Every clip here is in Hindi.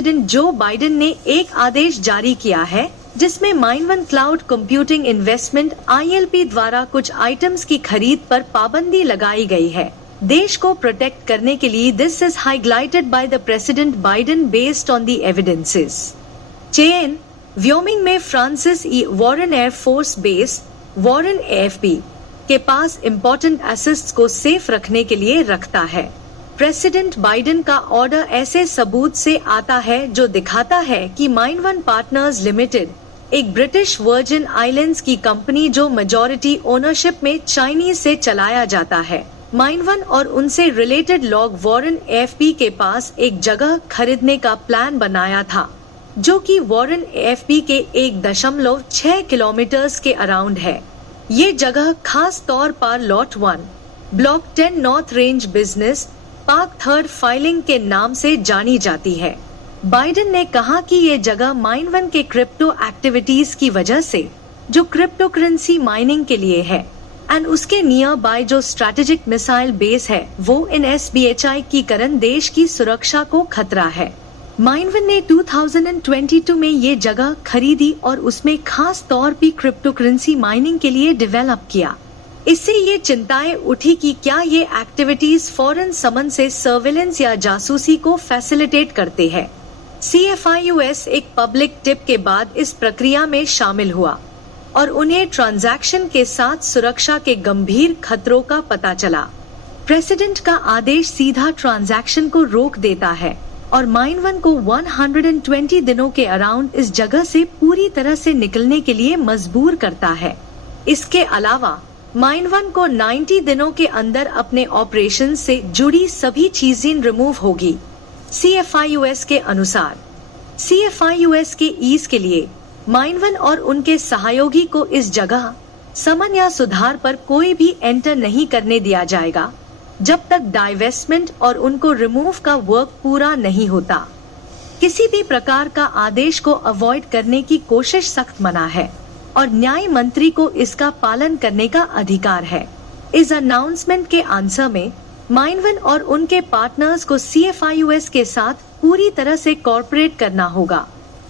प्रेसिडेंट जो बाइडेन ने एक आदेश जारी किया है जिसमें माइनवन क्लाउड कंप्यूटिंग इन्वेस्टमेंट ILP द्वारा कुछ आइटम्स की खरीद पर पाबंदी लगाई गई है। देश को प्रोटेक्ट करने के लिए this is highlighted by the president Biden based on the evidences. Cheyenne Wyoming में Francis E Warren air force base Warren AFB के पास इम्पोर्टेंट एसेट्स को सेफ रखने के लिए रखता है। प्रेसिडेंट बाइडेन का ऑर्डर ऐसे सबूत से आता है जो दिखाता है कि माइनवन पार्टनर्स लिमिटेड एक ब्रिटिश वर्जिन आइलैंड्स की कंपनी जो मेजॉरिटी ओनरशिप में चाइनीज से चलाया जाता है, माइनवन और उनसे रिलेटेड लॉग वॉरेन AFB के पास एक जगह खरीदने का प्लान बनाया था जो कि वॉरेन AFB के 1.6 किलोमीटर के अराउंड है। ये जगह खास तौर पर lot 1 block 10 north range business park 3rd filing के नाम से जानी जाती है। बाइडेन ने कहा कि ये जगह माइनवन के क्रिप्टो एक्टिविटीज की वजह से जो क्रिप्टो करेंसी माइनिंग के लिए है एंड उसके नियर बाय जो स्ट्रैटेजिक मिसाइल बेस है वो इन SBHI की कारण देश की सुरक्षा को खतरा है। माइनवन ने 2022 में ये जगह खरीदी और उसमें खास तौर पर क्रिप्टो करेंसी माइनिंग के लिए डेवलप किया। इससे ये चिंताएं उठी कि क्या ये एक्टिविटीज फॉरेन समन से सर्विलेंस या जासूसी को फैसिलिटेट करते हैं। CFIUS एक पब्लिक टिप के बाद इस प्रक्रिया में शामिल हुआ और उन्हें ट्रांजैक्शन के साथ सुरक्षा के गंभीर खतरों का पता चला। प्रेसिडेंट का आदेश सीधा ट्रांजैक्शन को रोक देता है और माइनवन को 120 दिनों के अराउंड इस जगह से पूरी तरह से निकलने के लिए मजबूर करता है। इसके अलावा माइनवन को 90 दिनों के अंदर अपने ऑपरेशन से जुड़ी सभी चीजें रिमूव होगी। CFIUS के अनुसार CFIUS के ईज के लिए माइनवन और उनके सहयोगी को इस जगह समन या सुधार पर कोई भी एंटर नहीं करने दिया जाएगा जब तक डाइवेस्टमेंट और उनको रिमूव का वर्क पूरा नहीं होता। किसी भी प्रकार का आदेश को अवॉइड करने की कोशिश सख्त मना है और न्याय मंत्री को इसका पालन करने का अधिकार है। इस अनाउंसमेंट के आंसर में माइनवन और उनके पार्टनर्स को CFIUS के साथ पूरी तरह से कॉर्पोरेट करना होगा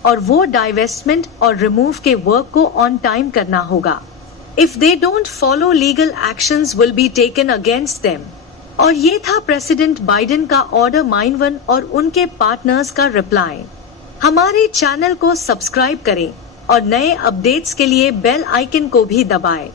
और वो डाइवेस्टमेंट और रिमूव के वर्क को ऑन टाइम करना होगा। If they don't follow legal actions will be taken against them. और ये था प्रेसिडेंट बाइडेन का ऑर्डर माइनवन और उनके पार्टनर्स का रिप्लाई। हमारे चैनल को सब्सक्राइब करें और नए अपडेट्स के लिए बेल आइकन को भी दबाएं।